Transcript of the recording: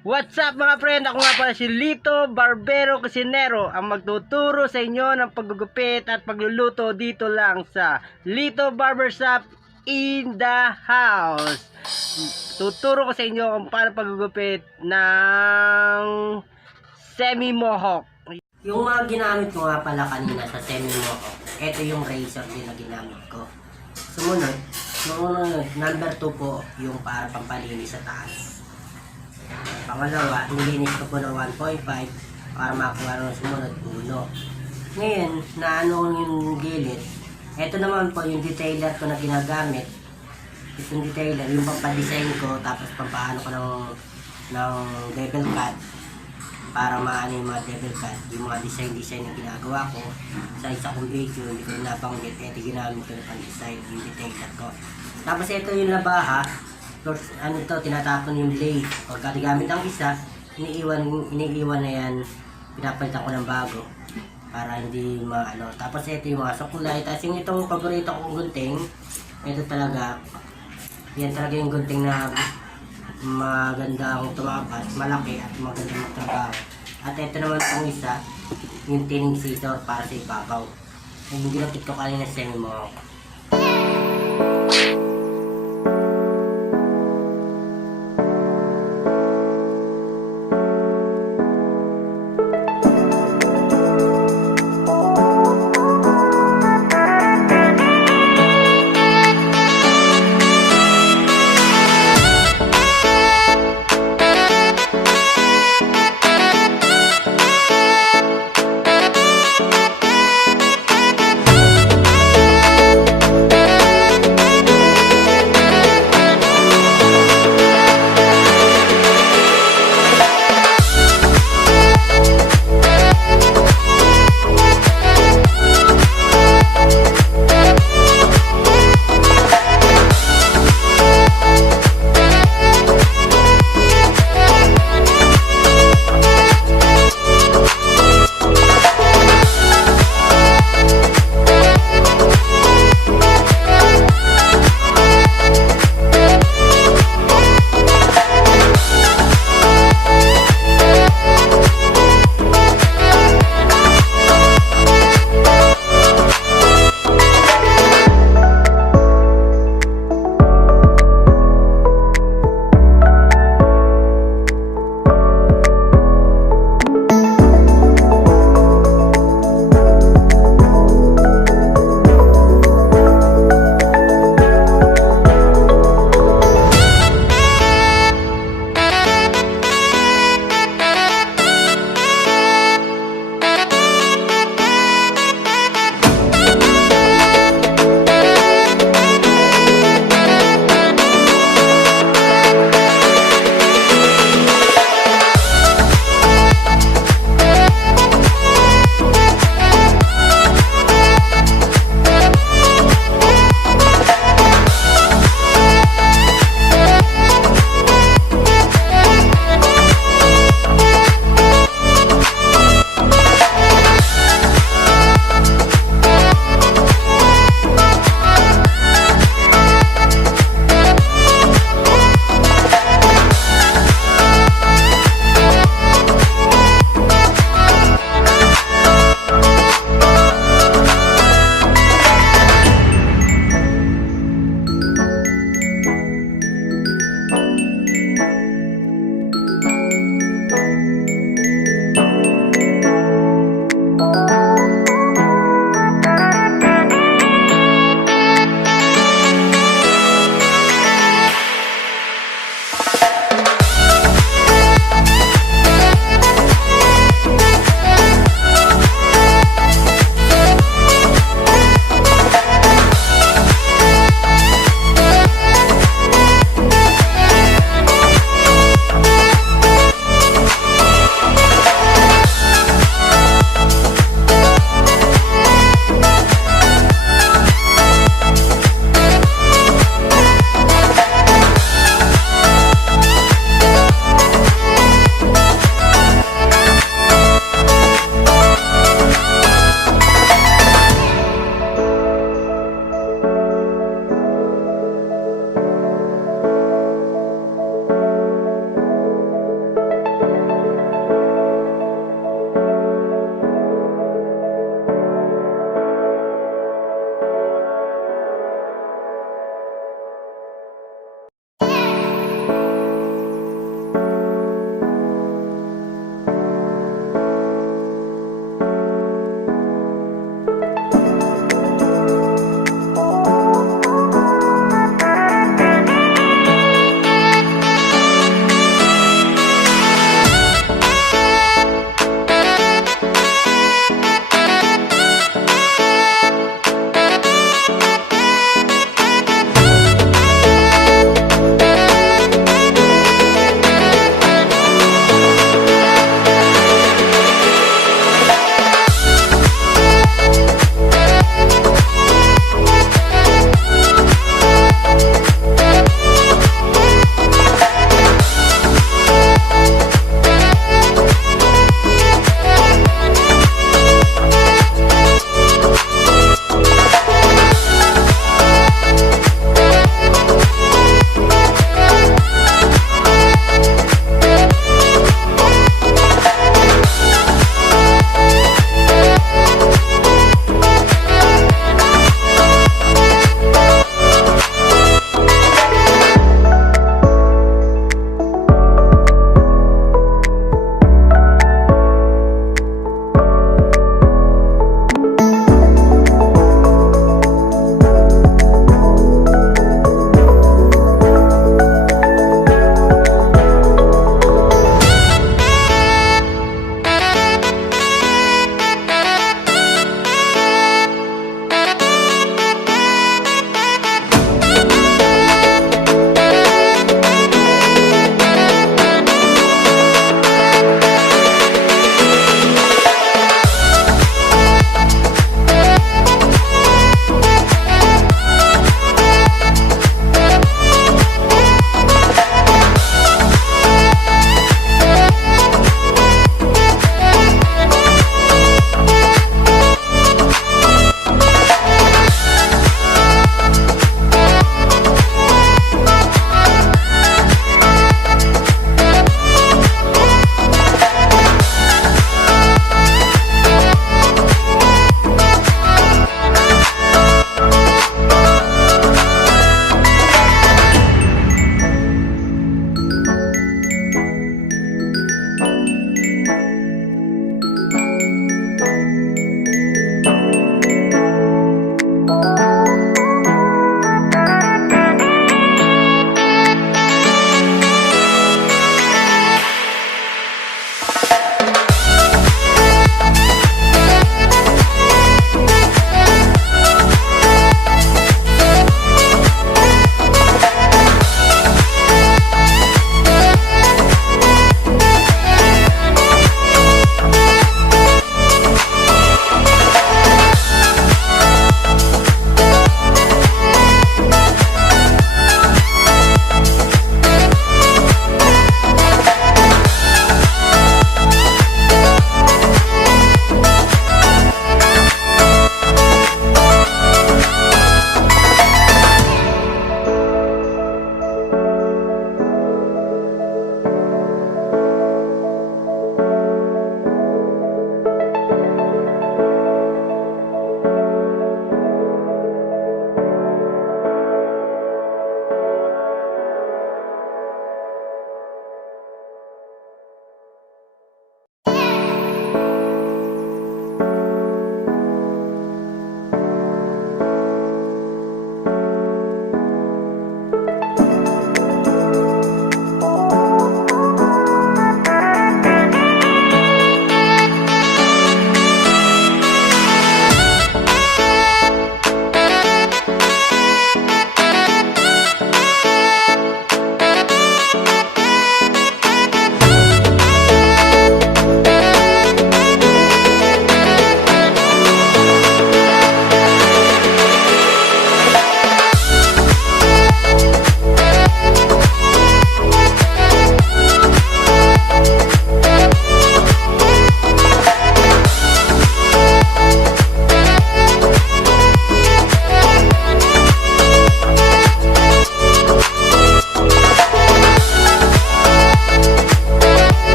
What's up mga friend? Ako nga pala si Lito Barbero Cusinero, ang magtuturo sa inyo ng paggugupit at pagluluto dito lang sa Lito Barbershop in the house. Tuturo ko sa inyo kung paano paggugupit ng semi-mohawk. Yung mga ginamit ko nga pala kanina sa semi-mohawk, ito yung razor din na ginamit ko. Sumunod, number 2 po yung para pampalinis sa taas. Pangalawa, nilinis ko po ng 1.5 para makuha ng sumunod uno. Ngayon, naano yung gilid. Ito naman po yung detailer ko na ginagamit. Itong detailer, yung pampadesign ko, tapos pampaano ko ng bevel cut para maano yung mga bevel cut, yung mga design na ginagawa ko. Sa isa kong video, hindi ko nabanggit, ito ginamit ko na pang-design yung detailer ko. Tapos ito yung labaha. Ano to, tinatapon yung blade. Pagka gamit ang isa, iniiwan na yan, pinapalitan ko ng bago para hindi maano. Tapos ito yung mga sukulay. Tapos yung itong paborito kong gunting, ito talaga, yan talaga yung gunting na maganda akong tumakas, malaki at maganda magtrabaho. At ito naman ang isa, yung tining scissor para sa ibabaw. Yung ginapit ko kanina sa semi-mohawk.